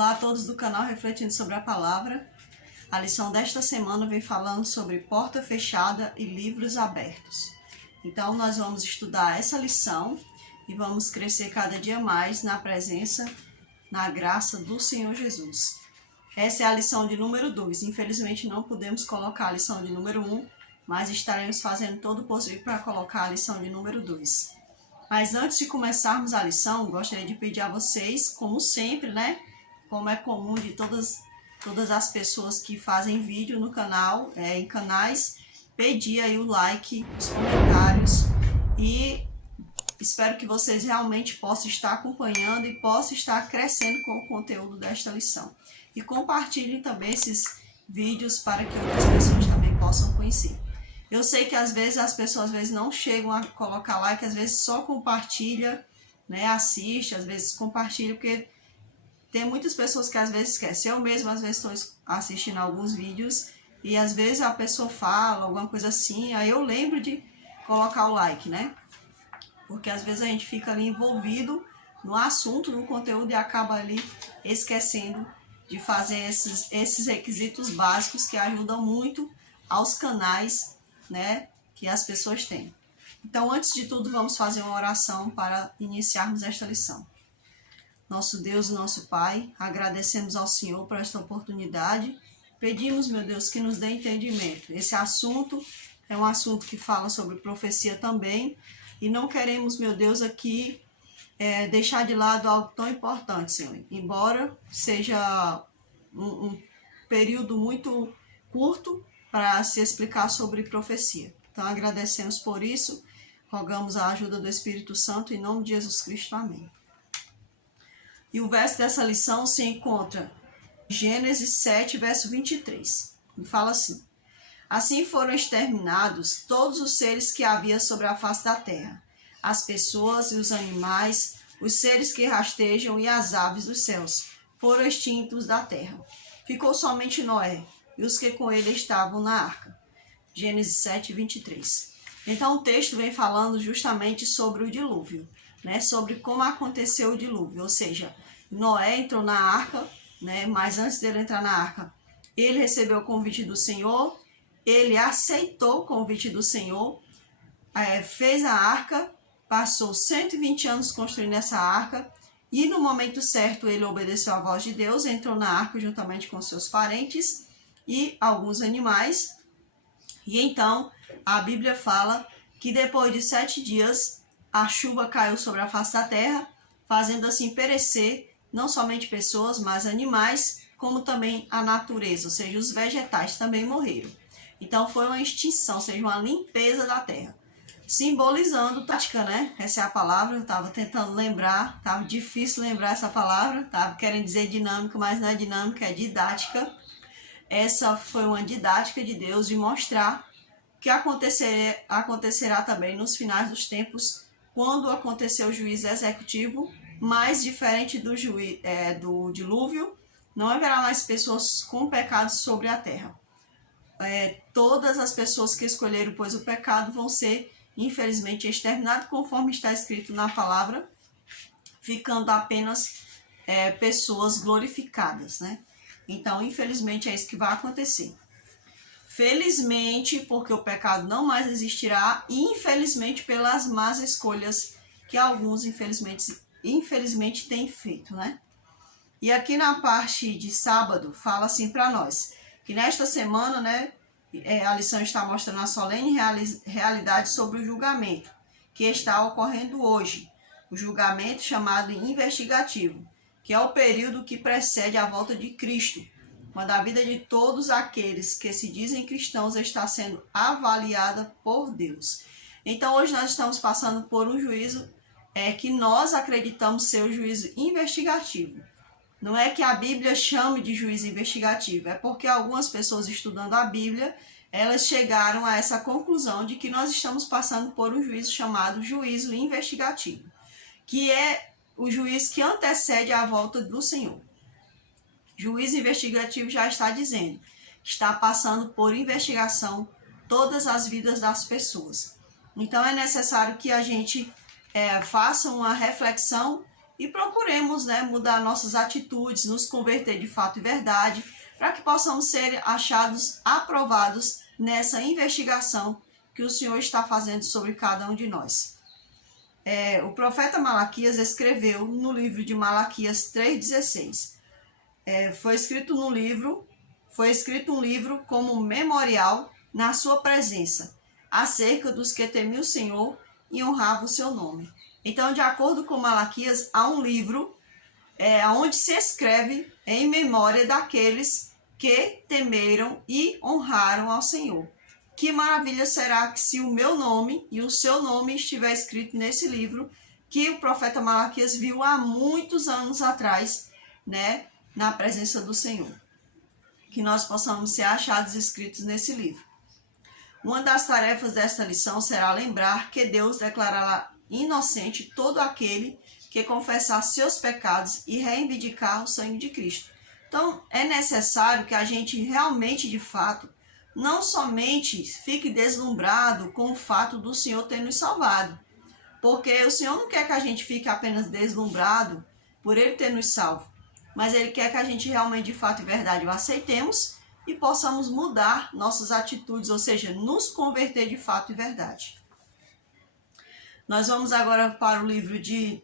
Olá a todos do canal Refletindo sobre a Palavra. A lição desta semana vem falando sobre porta fechada e livros abertos. Então nós vamos estudar essa lição e vamos crescer cada dia mais na presença, na graça do Senhor Jesus. Essa é a lição de número 2. Infelizmente não podemos colocar a lição de número 1, mas estaremos fazendo todo o possível para colocar a lição de número 2. Mas antes de começarmos a lição, gostaria de pedir a vocês, como sempre, como é comum de todas as pessoas que fazem vídeo no canal, em canais, pedir aí o like, os comentários e espero que vocês realmente possam estar acompanhando e possam estar crescendo com o conteúdo desta lição. E compartilhem também esses vídeos para que outras pessoas também possam conhecer. Eu sei que às vezes as pessoas não chegam a colocar like, às vezes só compartilha, assiste, às vezes compartilha, porque tem muitas pessoas que às vezes esquecem. Eu mesma às vezes estou assistindo alguns vídeos e às vezes a pessoa fala alguma coisa assim, aí eu lembro de colocar o like, Porque às vezes a gente fica ali envolvido no assunto, no conteúdo e acaba ali esquecendo de fazer esses requisitos básicos que ajudam muito aos canais, que as pessoas têm. Então, antes de tudo, vamos fazer uma oração para iniciarmos esta lição. Nosso Deus e nosso Pai, agradecemos ao Senhor por esta oportunidade. Pedimos, meu Deus, que nos dê entendimento. Esse assunto é um assunto que fala sobre profecia também, e não queremos, meu Deus, aqui deixar de lado algo tão importante, Senhor. Embora seja um período muito curto para se explicar sobre profecia. Então, agradecemos por isso, rogamos a ajuda do Espírito Santo, em nome de Jesus Cristo. Amém. E o verso dessa lição se encontra em Gênesis 7, verso 23. E fala assim: Assim foram exterminados todos os seres que havia sobre a face da terra, as pessoas e os animais, os seres que rastejam e as aves dos céus, foram extintos da terra. Ficou somente Noé e os que com ele estavam na arca. Gênesis 7, 23. Então o texto vem falando justamente sobre o dilúvio, sobre como aconteceu o dilúvio, ou seja, Noé entrou na arca, mas antes dele entrar na arca, ele recebeu o convite do Senhor, ele aceitou o convite do Senhor, fez a arca, passou 120 anos construindo essa arca, e no momento certo ele obedeceu à voz de Deus, entrou na arca juntamente com seus parentes e alguns animais. E então a Bíblia fala que depois de 7 dias a chuva caiu sobre a face da terra, fazendo assim perecer não somente pessoas, mas animais, como também a natureza, ou seja, os vegetais também morreram. Então foi uma extinção, ou seja, uma limpeza da terra. Simbolizando tática, Essa é a palavra, eu estava tentando lembrar, estava difícil lembrar essa palavra, estava querendo dizer dinâmica, mas não é dinâmica, é didática. Essa foi uma didática de Deus de mostrar que acontecerá também nos finais dos tempos, quando acontecer o juízo executivo, mas diferente do dilúvio, não haverá mais pessoas com pecados sobre a terra. Todas as pessoas que escolheram, pois, o pecado vão ser, infelizmente, exterminadas, conforme está escrito na palavra, ficando apenas pessoas glorificadas, Então, infelizmente, é isso que vai acontecer. Felizmente, porque o pecado não mais existirá, e infelizmente pelas más escolhas que alguns, infelizmente têm feito, E aqui na parte de sábado, fala assim para nós, que nesta semana, a lição está mostrando a solene realidade sobre o julgamento, que está ocorrendo hoje. O julgamento chamado investigativo, que é o período que precede a volta de Cristo, quando a vida de todos aqueles que se dizem cristãos está sendo avaliada por Deus. Então hoje nós estamos passando por um juízo que nós acreditamos ser o juízo investigativo. Não é que a Bíblia chame de juízo investigativo, é porque algumas pessoas estudando a Bíblia, elas chegaram a essa conclusão de que nós estamos passando por um juízo chamado juízo investigativo, que é o juízo que antecede a volta do Senhor. Juízo investigativo já está dizendo, está passando por investigação todas as vidas das pessoas. Então é necessário que a gente faça uma reflexão e procuremos, né, mudar nossas atitudes, nos converter de fato e verdade, para que possamos ser achados aprovados nessa investigação que o Senhor está fazendo sobre cada um de nós. O profeta Malaquias escreveu no livro de Malaquias 3,16. Foi escrito um livro como memorial na sua presença, acerca dos que temiam o Senhor e honravam o seu nome. Então, de acordo com Malaquias, há um livro onde se escreve em memória daqueles que temeram e honraram ao Senhor. Que maravilha será que se o meu nome e o seu nome estiver escrito nesse livro que o profeta Malaquias viu há muitos anos atrás, né, na presença do Senhor. Que nós possamos ser achados escritos nesse livro. Uma das tarefas desta lição será lembrar que Deus declarará inocente todo aquele que confessar seus pecados e reivindicar o sangue de Cristo. Então, é necessário que a gente realmente, de fato, não somente fique deslumbrado com o fato do Senhor ter nos salvado, porque o Senhor não quer que a gente fique apenas deslumbrado por Ele ter nos salvo, mas Ele quer que a gente realmente, de fato e verdade, o aceitemos e possamos mudar nossas atitudes, ou seja, nos converter de fato e verdade. Nós vamos agora para o livro de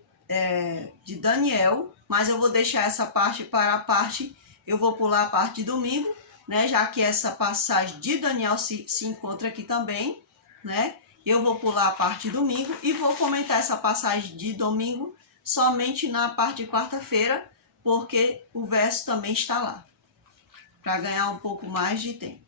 Daniel, mas eu vou deixar essa parte para a parte, eu vou pular a parte de domingo, né, já que essa passagem de Daniel se encontra aqui também, né? Eu vou pular a parte de domingo e vou comentar essa passagem de domingo somente na parte de quarta-feira, porque o verso também está lá, para ganhar um pouco mais de tempo.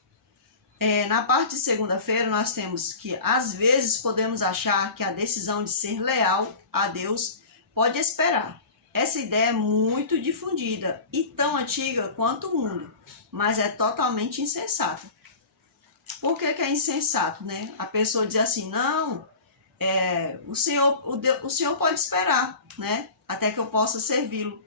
Na parte de segunda-feira, nós temos que, às vezes, podemos achar que a decisão de ser leal a Deus pode esperar. Essa ideia é muito difundida e tão antiga quanto o mundo, mas é totalmente insensata. Por que é insensato, né? A pessoa diz assim, não, o Senhor pode esperar, né? Até que eu possa servi-lo.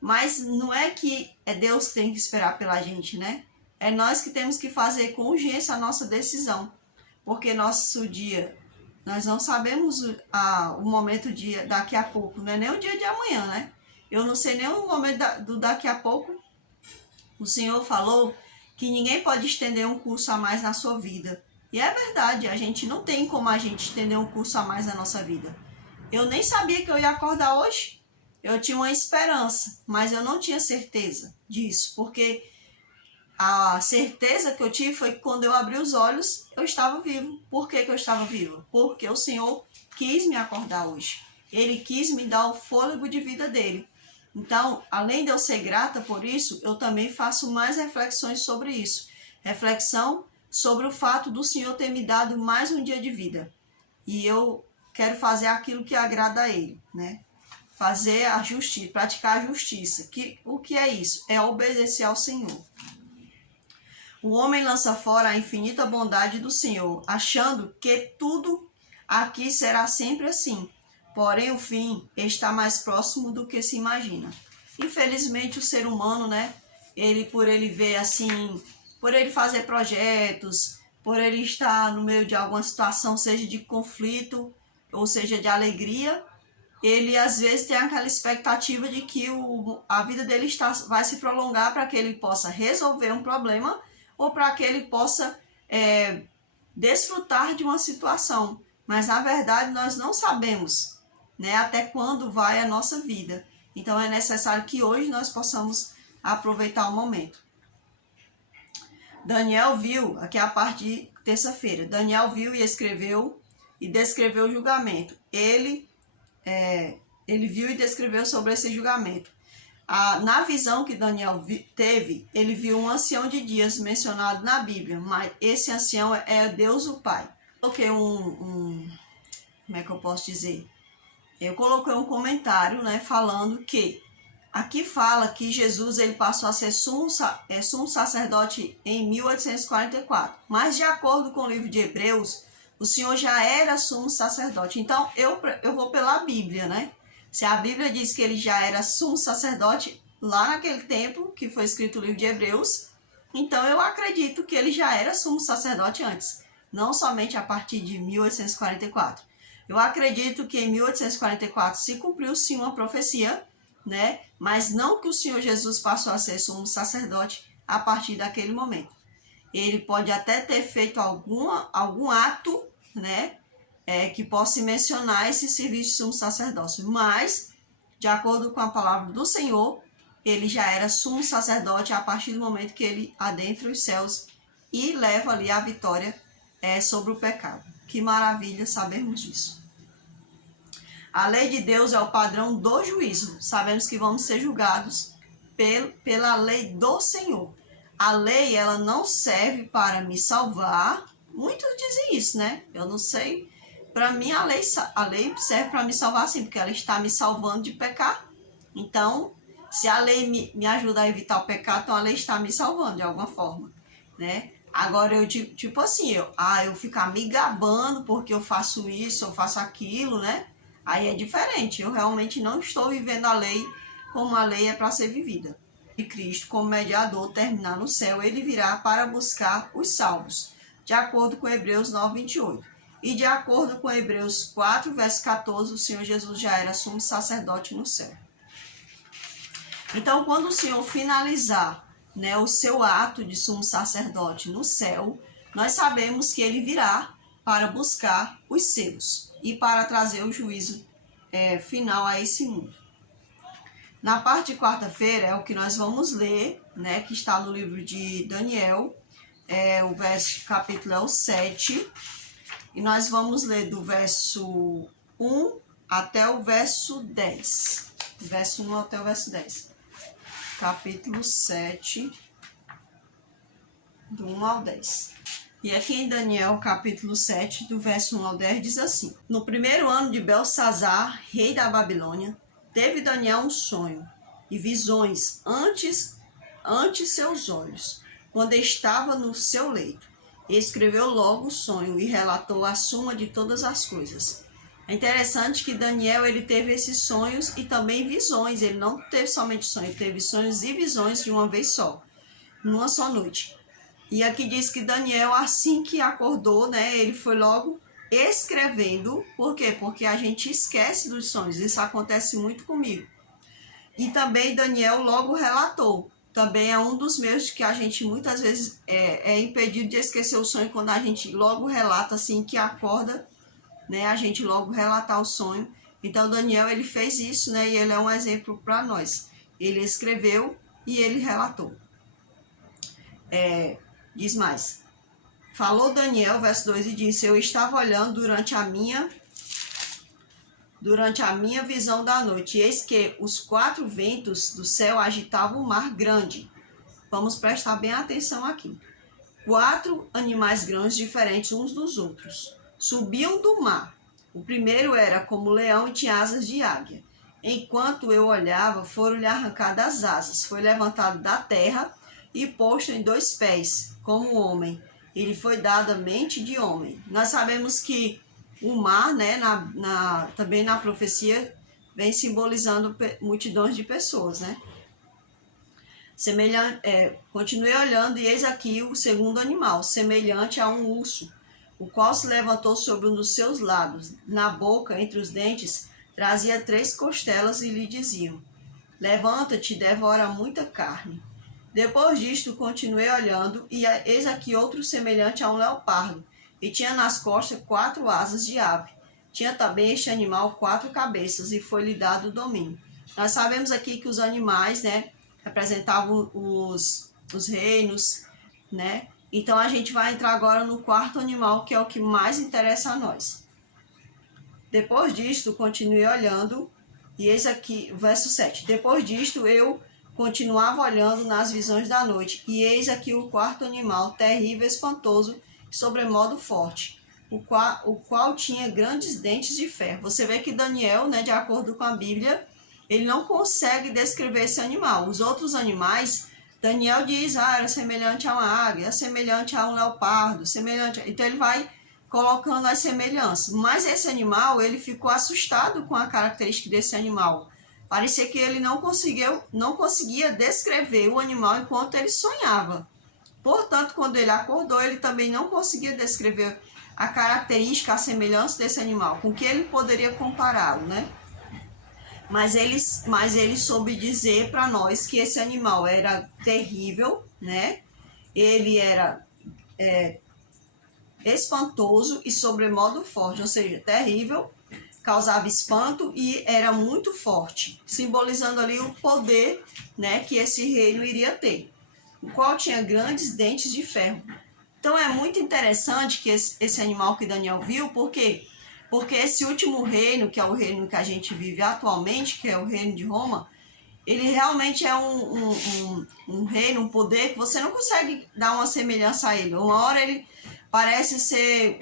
Mas não é que é Deus que tem que esperar pela gente, né? É nós que temos que fazer com urgência a nossa decisão. Porque nosso dia, nós não sabemos o momento daqui a pouco, não é nem o dia de amanhã, né? Eu não sei nem o momento do daqui a pouco. O Senhor falou que ninguém pode estender um curso a mais na sua vida. E é verdade, a gente não tem como a gente estender um curso a mais na nossa vida. Eu nem sabia que eu ia acordar hoje. Eu tinha uma esperança, mas eu não tinha certeza disso, porque a certeza que eu tive foi que quando eu abri os olhos, eu estava vivo. Por que eu estava vivo? Porque o Senhor quis me acordar hoje. Ele quis me dar o fôlego de vida dele. Então, além de eu ser grata por isso, eu também faço mais reflexões sobre isso. Reflexão sobre o fato do Senhor ter me dado mais um dia de vida. E eu quero fazer aquilo que agrada a Ele, né? Fazer a justiça, praticar a justiça. O que é isso? É obedecer ao Senhor. O homem lança fora a infinita bondade do Senhor, achando que tudo aqui será sempre assim. Porém, o fim está mais próximo do que se imagina. Infelizmente, o ser humano, né? Por ele ver assim, por ele fazer projetos, por ele estar no meio de alguma situação, seja de conflito, ou seja, de alegria, ele às vezes tem aquela expectativa de que a vida dele vai se prolongar para que ele possa resolver um problema ou para que ele possa desfrutar de uma situação. Mas, na verdade, nós não sabemos, né, até quando vai a nossa vida. Então, é necessário que hoje nós possamos aproveitar o momento. Daniel viu, aqui é a parte de terça-feira, Daniel viu e escreveu e descreveu o julgamento. Ele viu e descreveu sobre esse julgamento. Na visão que Daniel teve, ele viu um ancião de dias mencionado na Bíblia, mas esse ancião é Deus o Pai. Coloquei como é que eu posso dizer? Eu coloquei um comentário, né, falando que aqui fala que Jesus ele passou a ser sumo sacerdote em 1844, mas de acordo com o livro de Hebreus, o Senhor já era sumo sacerdote. Então eu vou pela Bíblia, né? Se a Bíblia diz que ele já era sumo sacerdote lá naquele tempo que foi escrito o livro de Hebreus, então eu acredito que ele já era sumo sacerdote antes, não somente a partir de 1844. Eu acredito que em 1844 se cumpriu sim uma profecia, né? Mas não que o Senhor Jesus passou a ser sumo sacerdote a partir daquele momento. Ele pode até ter feito algum ato, né? Que possa mencionar esse serviço de sumo sacerdócio, mas, de acordo com a palavra do Senhor, ele já era sumo sacerdote a partir do momento que ele adentra os céus e leva ali a vitória sobre o pecado. Que maravilha sabermos disso. A lei de Deus é o padrão do juízo. Sabemos que vamos ser julgados pela lei do Senhor. A lei, ela não serve para me salvar. Muitos dizem isso, né? Eu não sei. Para mim, a lei serve para me salvar sim, porque ela está me salvando de pecar. Então, se a lei me ajuda a evitar o pecado, então a lei está me salvando de alguma forma, né? Agora, eu tipo assim, eu ficar me gabando porque eu faço isso, eu faço aquilo, né? Aí é diferente. Eu realmente não estou vivendo a lei como a lei é para ser vivida. E Cristo, como mediador, terminar no céu, ele virá para buscar os salvos, de acordo com Hebreus 9:28. E de acordo com Hebreus 4, verso 14, o Senhor Jesus já era sumo sacerdote no céu. Então, quando o Senhor finalizar, né, o seu ato de sumo sacerdote no céu, nós sabemos que ele virá para buscar os seus e para trazer o juízo final a esse mundo. Na parte de quarta-feira é o que nós vamos ler, né, que está no livro de Daniel, o capítulo é o 7, e nós vamos ler do verso 1 até o verso 10. Verso 1 até o verso 10. Capítulo 7, do 1 ao 10. E aqui em Daniel, capítulo 7, do verso 1 ao 10, diz assim: No primeiro ano de Belsazar, rei da Babilônia, teve Daniel um sonho e visões ante seus olhos, quando estava no seu leito. Escreveu logo o sonho e relatou a suma de todas as coisas. É interessante que Daniel ele teve esses sonhos e também visões. Ele não teve somente sonhos, ele teve sonhos e visões de uma vez só, numa só noite. E aqui diz que Daniel, assim que acordou, né, ele foi logo escrevendo. Por quê? Porque a gente esquece dos sonhos. Isso acontece muito comigo. E também Daniel logo relatou. Também é um dos meios que a gente muitas vezes é impedido de esquecer o sonho, quando a gente logo relata assim que acorda, né, a gente logo relatar o sonho. Então Daniel ele fez isso, né, e ele é um exemplo para nós. Ele escreveu e ele relatou. Diz mais. Falou Daniel, verso 2, e disse: Eu estava olhando durante a minha visão da noite, e eis que os 4 ventos do céu agitavam o mar grande. Vamos prestar bem atenção aqui. 4 animais grandes diferentes uns dos outros subiam do mar. O primeiro era como leão e tinha asas de águia. Enquanto eu olhava, foram-lhe arrancadas as asas. Foi levantado da terra e posto em 2 pés, como homem. Ele foi dado a mente de homem. Nós sabemos que o mar, né, também na profecia, vem simbolizando multidões de pessoas, né? Continuei olhando e eis aqui o segundo animal, semelhante a um urso, o qual se levantou sobre um dos seus lados. Na boca, entre os dentes, trazia 3 costelas e lhe diziam: Levanta-te e devora muita carne. Depois disto, continuei olhando e eis aqui outro semelhante a um leopardo, e tinha nas costas 4 asas de ave. Tinha também este animal 4 cabeças, e foi-lhe dado o domínio. Nós sabemos aqui que os animais, né, representavam os reinos, né? Então a gente vai entrar agora no 4º animal, que é o que mais interessa a nós. Depois disto, continuei olhando, e eis aqui, verso 7. Depois disto, eu continuava olhando nas visões da noite, e eis aqui o 4º animal, terrível, espantoso, sobremodo forte, o qual tinha grandes dentes de ferro. Você vê que Daniel, né, de acordo com a Bíblia, ele não consegue descrever esse animal. Os outros animais, Daniel diz, era semelhante a uma águia, semelhante a um leopardo, Então ele vai colocando as semelhanças. Mas esse animal, ele ficou assustado com a característica desse animal. Parecia que ele não conseguia descrever o animal enquanto ele sonhava. Portanto, quando ele acordou, ele também não conseguia descrever a característica, a semelhança desse animal, com que ele poderia compará-lo, né? Mas ele soube dizer para nós que esse animal era terrível, né? Ele era espantoso e sobremodo forte, ou seja, terrível, causava espanto e era muito forte, simbolizando ali o poder, né, que esse reino iria ter, o qual tinha grandes dentes de ferro. Então é muito interessante que esse animal que Daniel viu, por quê? Porque esse último reino, que é o reino que a gente vive atualmente, que é o reino de Roma, ele realmente é um reino, um poder que você não consegue dar uma semelhança a ele. Uma hora ele parece ser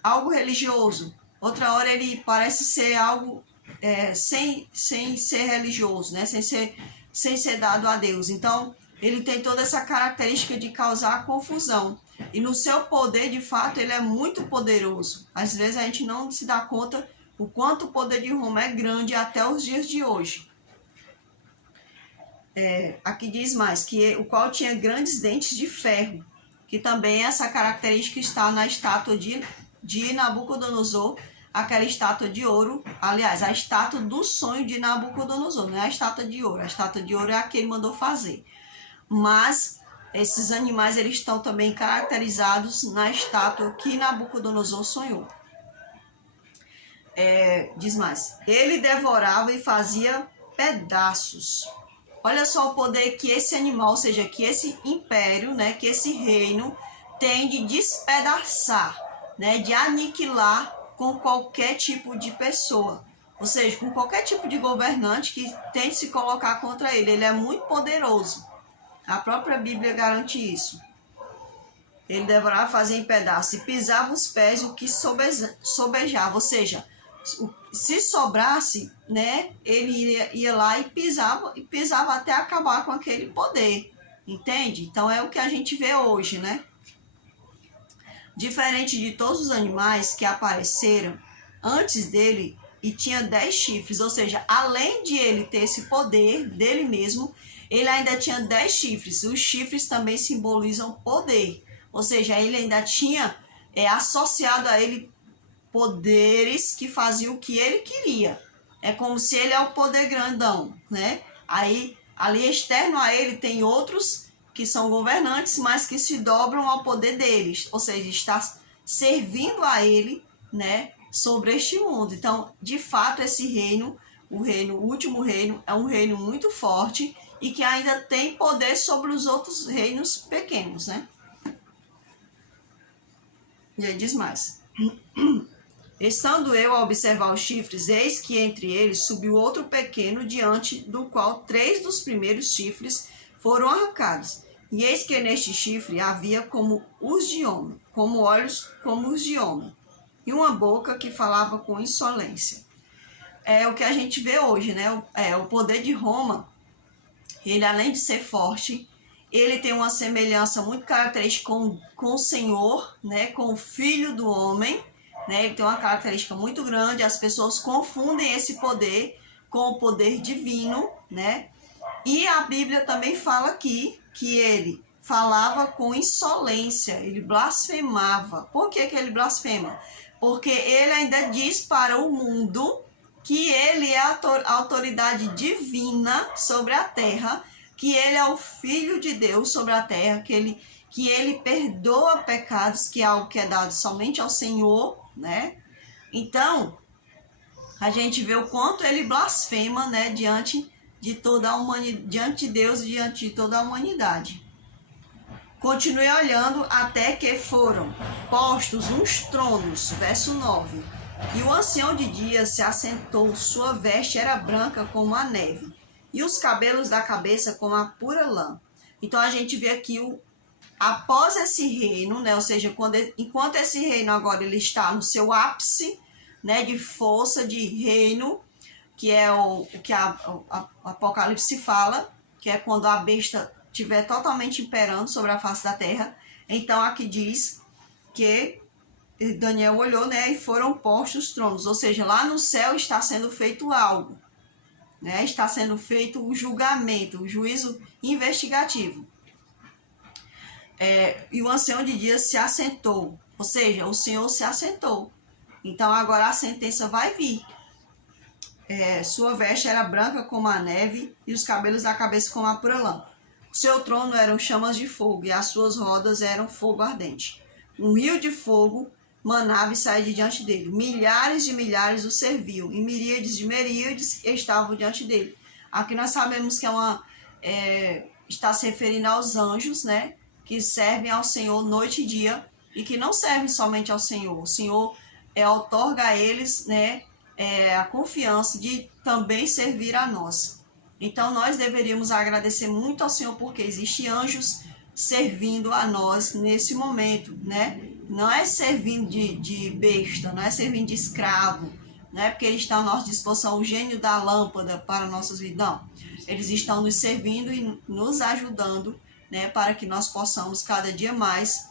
algo religioso, outra hora ele parece ser algo sem ser religioso, né? sem ser dado a Deus. Então, ele tem toda essa característica de causar confusão. E no seu poder, de fato, ele é muito poderoso. Às vezes a gente não se dá conta o quanto o poder de Roma é grande até os dias de hoje. Aqui diz mais, que o qual tinha grandes dentes de ferro, que também essa característica está na estátua de Nabucodonosor, aquela estátua de ouro, aliás, a estátua do sonho de Nabucodonosor, não é a estátua de ouro, a estátua de ouro é a que ele mandou fazer. Mas esses animais eles estão também caracterizados na estátua que Nabucodonosor sonhou. Diz mais, ele devorava e fazia pedaços. Olha só o poder que esse animal, ou seja, que esse império, né, que esse reino tem de despedaçar, né, de aniquilar com qualquer tipo de pessoa. Ou seja, com qualquer tipo de governante que tente se colocar contra ele. Ele é muito poderoso. A própria Bíblia garante isso. Ele devorava, fazia em pedaços e pisava os pés, o que sobejava. Ou seja, se sobrasse, né, ele ia lá e pisava até acabar com aquele poder. Entende? Então é o que a gente vê hoje, né? Diferente de todos os animais que apareceram antes dele e tinha 10 chifres, ou seja, além de ele ter esse poder dele mesmo, ele ainda tinha 10 chifres. Os chifres também simbolizam poder, ou seja, ele ainda tinha associado a ele poderes que faziam o que ele queria. É como se ele é o poder grandão, né? Aí, ali externo a ele tem outros que são governantes, mas que se dobram ao poder deles, ou seja, está servindo a ele, né, sobre este mundo. Então, de fato, esse reino, o último reino, é um reino muito forte e que ainda tem poder sobre os outros reinos pequenos, né? E aí diz mais. Estando eu a observar os chifres, eis que entre eles subiu outro pequeno, diante do qual 3 dos primeiros chifres foram arrancados. E eis que neste chifre havia como os de homem, como olhos como os de homem, e uma boca que falava com insolência. É o que a gente vê hoje, né? O poder de Roma, ele além de ser forte, ele tem uma semelhança muito característica com o Senhor, né? Com o Filho do Homem, né? Ele tem uma característica muito grande, as pessoas confundem esse poder com o poder divino, né? E a Bíblia também fala aqui que ele falava com insolência, ele blasfemava. Por que ele blasfema? Porque ele ainda diz para o mundo que ele é a autoridade divina sobre a terra, que ele é o Filho de Deus sobre a terra, que ele perdoa pecados, que é algo que é dado somente ao Senhor, né? Então, a gente vê o quanto ele blasfema, né, diante de toda a humanidade, diante de Deus e diante de toda a humanidade. Continuei olhando até que foram postos uns tronos, verso 9. E o ancião de dias se assentou, sua veste era branca como a neve, e os cabelos da cabeça como a pura lã. Então a gente vê aqui após esse reino, né, ou seja, enquanto esse reino agora ele está no seu ápice, né, de força, de reino, que é o que o Apocalipse fala, que é quando a besta estiver totalmente imperando sobre a face da terra. Então aqui diz que Daniel olhou, né, e foram postos tronos, ou seja, lá no céu está sendo feito algo, né, está sendo feito o julgamento, o juízo investigativo. E o ancião de dias se assentou, Ou seja, o Senhor se assentou. Então agora a sentença vai vir. Sua veste era branca como a neve e os cabelos da cabeça como a pura lã. O seu trono eram chamas de fogo e as suas rodas eram fogo ardente. Um rio de fogo manava e saía de diante dele. Milhares de milhares o serviam e miríades de miríades estavam diante dele. Aqui nós sabemos que está se referindo aos anjos, né? Que servem ao Senhor noite e dia e que não servem somente ao Senhor. O Senhor outorga a eles, né? A confiança de também servir a nós. Então nós deveríamos agradecer muito ao Senhor porque existem anjos servindo a nós nesse momento, né? Não é servindo de besta, não é servindo de escravo, não é porque eles estão à nossa disposição, o gênio da lâmpada para nossas vidas, não. Eles estão nos servindo e nos ajudando, né? Para que nós possamos cada dia mais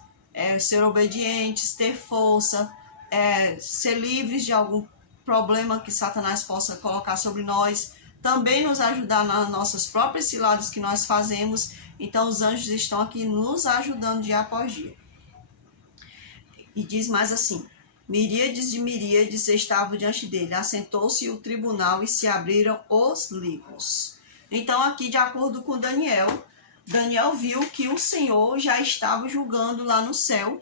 ser obedientes, ter força, ser livres de algum problema que Satanás possa colocar sobre nós, também nos ajudar nas nossas próprias ciladas que nós fazemos. Então os anjos estão aqui nos ajudando dia após dia. E diz mais assim: miríades de miríades estavam diante dele, assentou-se o tribunal e se abriram os livros. Então aqui, de acordo com Daniel viu que o Senhor já estava julgando lá no céu.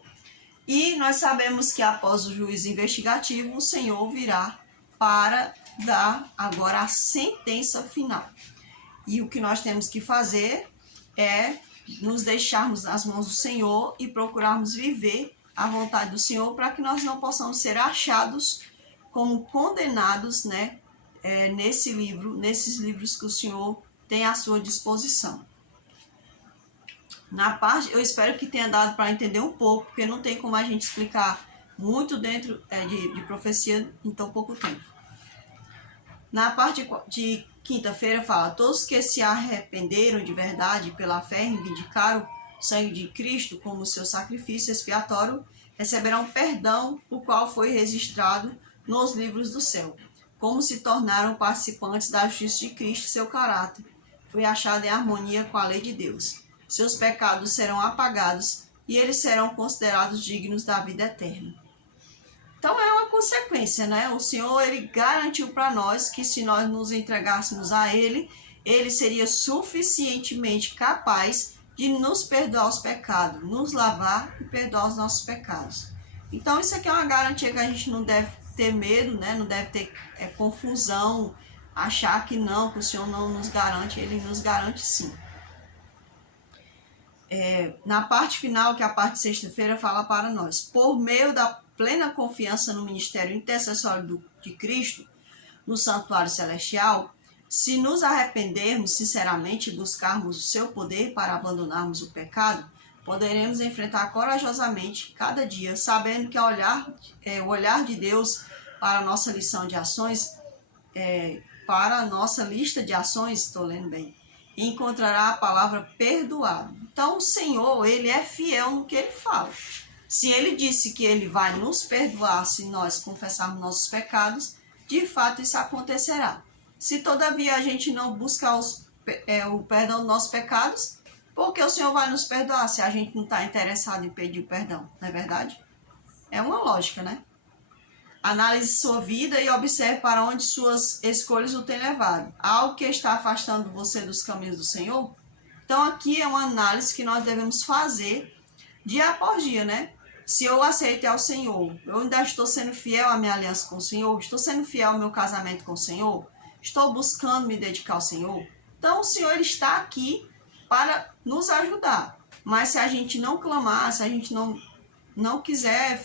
E nós sabemos que após o juízo investigativo, o Senhor virá para dar agora a sentença final. E o que nós temos que fazer é nos deixarmos nas mãos do Senhor e procurarmos viver a vontade do Senhor para que nós não possamos ser achados como condenados, né, nesses livros que o Senhor tem à sua disposição. Na parte, eu espero que tenha dado para entender um pouco, porque não tem como a gente explicar muito dentro de profecia em tão pouco tempo. Na parte de quinta-feira fala: todos que se arrependeram de verdade pela fé e reivindicaram o sangue de Cristo como seu sacrifício expiatório, receberão perdão, o qual foi registrado nos livros do céu. Como se tornaram participantes da justiça de Cristo, seu caráter foi achado em harmonia com a lei de Deus. Seus pecados serão apagados e eles serão considerados dignos da vida eterna. Então é uma consequência, né? O Senhor, ele garantiu para nós que se nós nos entregássemos a ele, ele seria suficientemente capaz de nos perdoar os pecados, nos lavar e perdoar os nossos pecados. Então isso aqui é uma garantia que a gente não deve ter medo, né? Não deve ter confusão, achar que não, que o Senhor não nos garante. Ele nos garante sim. Na parte final, que é a parte de sexta-feira, fala para nós: por meio da plena confiança no ministério intercessório de Cristo, no santuário celestial, se nos arrependermos sinceramente e buscarmos o seu poder para abandonarmos o pecado, poderemos enfrentar corajosamente cada dia, sabendo que o olhar de Deus para a nossa lição de ações, para a nossa lista de ações, estou lendo bem, encontrará a palavra perdoado. Então o Senhor, ele é fiel no que ele fala. Se ele disse que ele vai nos perdoar se nós confessarmos nossos pecados, de fato isso acontecerá. Se todavia a gente não buscar o perdão dos nossos pecados, por que o Senhor vai nos perdoar se a gente não está interessado em pedir o perdão? Não é verdade? É uma lógica, né? Analise sua vida e observe para onde suas escolhas o têm levado. Algo que está afastando você dos caminhos do Senhor? Então aqui é uma análise que nós devemos fazer dia após dia, né? Se eu aceitei ao Senhor, eu ainda estou sendo fiel à minha aliança com o Senhor? Estou sendo fiel ao meu casamento com o Senhor? Estou buscando me dedicar ao Senhor? Então o Senhor, ele está aqui para nos ajudar. Mas se a gente não clamar, se a gente não quiser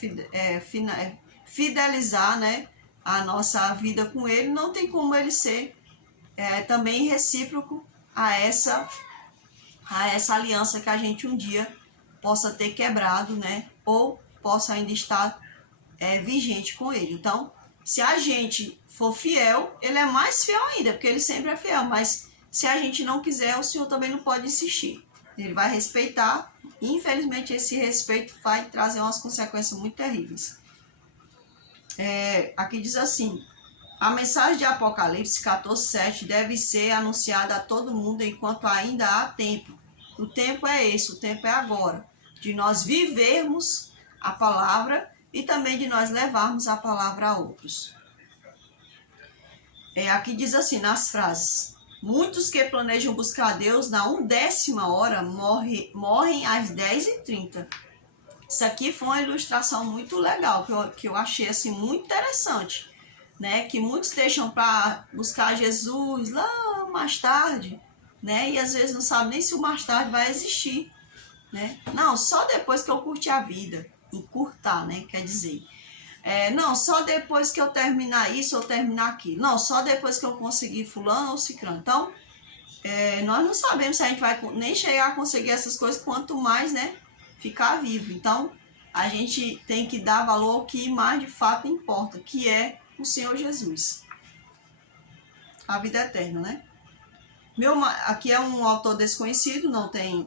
fidelizar, né, a nossa vida com ele, não tem como ele ser também recíproco a essa aliança que a gente um dia possa ter quebrado, né, ou possa ainda estar vigente com ele. Então, se a gente for fiel, ele é mais fiel ainda, porque ele sempre é fiel, mas se a gente não quiser, o Senhor também não pode insistir. Ele vai respeitar, e infelizmente esse respeito vai trazer umas consequências muito terríveis. Aqui diz assim: a mensagem de Apocalipse 14:7 deve ser anunciada a todo mundo enquanto ainda há tempo. O tempo é esse, o tempo é agora, de nós vivermos a palavra e também de nós levarmos a palavra a outros. Aqui diz assim nas frases: muitos que planejam buscar a Deus na 1/10 hora morrem às 10h30. Isso aqui foi uma ilustração muito legal, que eu achei assim, muito interessante, né? Que muitos deixam para buscar Jesus lá mais tarde, né? E às vezes não sabem nem se o mais tarde vai existir, né? Não, só depois que eu curtir a vida. Encurtar, né? Quer dizer, não, só depois que eu terminar isso ou terminar aquilo. Não, só depois que eu conseguir fulano ou ciclano. Então, nós não sabemos se a gente vai nem chegar a conseguir essas coisas, quanto mais, né, ficar vivo. Então, a gente tem que dar valor ao que mais de fato importa, que é o Senhor Jesus. A vida eterna, né? Aqui é um autor desconhecido, não tem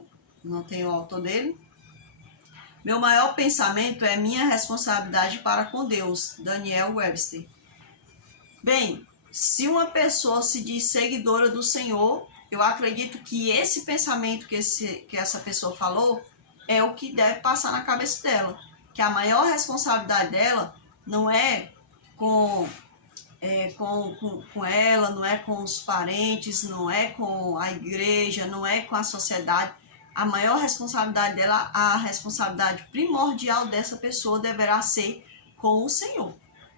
o autor dele. Meu maior pensamento é minha responsabilidade para com Deus, Daniel Webster. Bem, se uma pessoa se diz seguidora do Senhor, eu acredito que esse pensamento que essa pessoa falou é o que deve passar na cabeça dela. Que a maior responsabilidade dela não é com ela, não é com os parentes, não é com a igreja, não é com a sociedade. A maior responsabilidade dela, a responsabilidade primordial dessa pessoa deverá ser com o Senhor.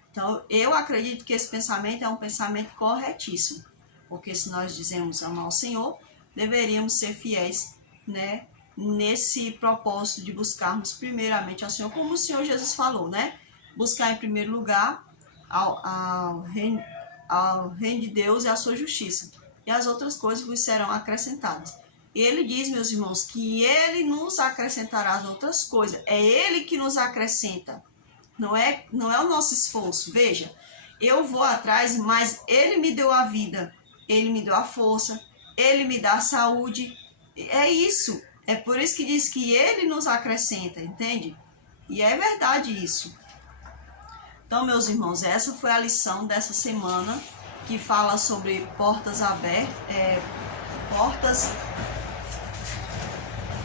Então, eu acredito que esse pensamento é um pensamento corretíssimo. Porque se nós dizemos amar o Senhor, deveríamos ser fiéis, né, nesse propósito de buscarmos primeiramente ao Senhor, como o Senhor Jesus falou, né? Buscar em primeiro lugar ao reino de Deus e a sua justiça. E as outras coisas vos serão acrescentadas. Ele diz, meus irmãos, que Ele nos acrescentará as outras coisas. É Ele que nos acrescenta. Não é o nosso esforço. Veja, eu vou atrás, mas Ele me deu a vida. Ele me deu a força. Ele me dá a saúde. É isso. É por isso que diz que Ele nos acrescenta, entende? E é verdade isso. Então, meus irmãos, essa foi a lição dessa semana, que fala sobre portas abertas,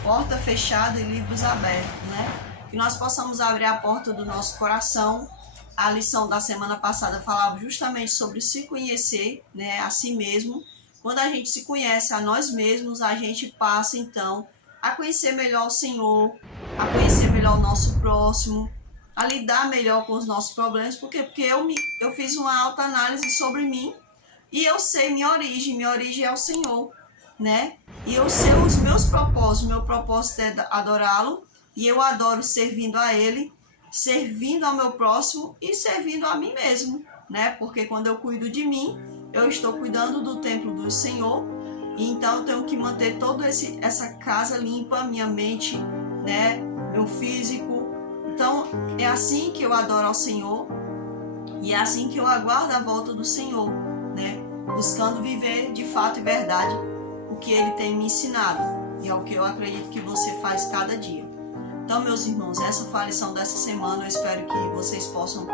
porta fechada e livros abertos, né? Que nós possamos abrir a porta do nosso coração. A lição da semana passada falava justamente sobre se conhecer, né, a si mesmo. Quando a gente se conhece a nós mesmos, a gente passa então a conhecer melhor o Senhor, a conhecer melhor o nosso próximo, a lidar melhor com os nossos problemas. Porque eu fiz uma autoanálise sobre mim e eu sei minha origem é o Senhor, né? E eu sei os meus propósitos. Meu propósito é adorá-lo, e eu adoro servindo a Ele, servindo ao meu próximo e servindo a mim mesmo, né? Porque quando eu cuido de mim, eu estou cuidando do templo do Senhor, e então eu tenho que manter toda essa casa limpa, minha mente, né? Meu físico. Então é assim que eu adoro ao Senhor, e é assim que eu aguardo a volta do Senhor, né? Buscando viver de fato e verdade o que Ele tem me ensinado, e é o que eu acredito que você faz cada dia. Então, meus irmãos, essa foi a lição dessa semana. Eu espero que vocês possam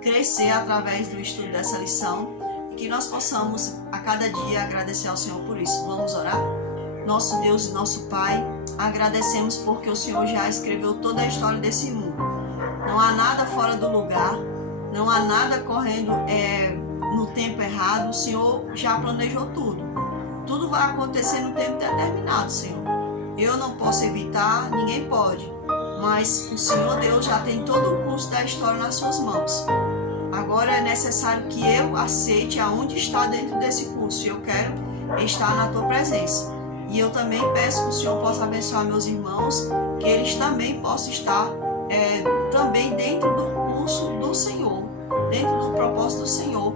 crescer através do estudo dessa lição e que nós possamos a cada dia agradecer ao Senhor por isso. Vamos orar? Nosso Deus e nosso Pai, agradecemos porque o Senhor já escreveu toda a história desse mundo. Não há nada fora do lugar, não há nada correndo no tempo errado. O Senhor já planejou tudo. Tudo vai acontecer no tempo determinado, Senhor. Eu não posso evitar, ninguém pode. Mas o Senhor Deus já tem todo o curso da história nas suas mãos. Agora é necessário que eu aceite aonde está dentro desse curso. Eu quero estar na tua presença. E eu também peço que o Senhor possa abençoar meus irmãos, que eles também possam estar também dentro do curso do Senhor, dentro do propósito do Senhor.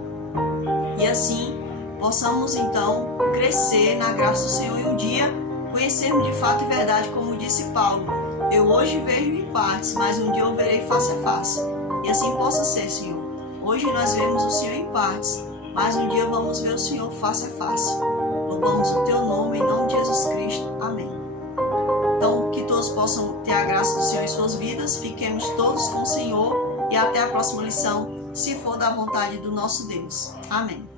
E assim possamos então crescer na graça do Senhor e um dia conhecermos de fato e verdade, como disse Paulo. Eu hoje vejo em partes, mas um dia eu verei face a face. E assim possa ser, Senhor. Hoje nós vemos o Senhor em partes, mas um dia vamos ver o Senhor face a face. Louvamos o teu nome, em nome de Jesus Cristo. Amém. Então, que todos possam ter a graça do Senhor em suas vidas. Fiquemos todos com o Senhor e até a próxima lição, se for da vontade do nosso Deus. Amém.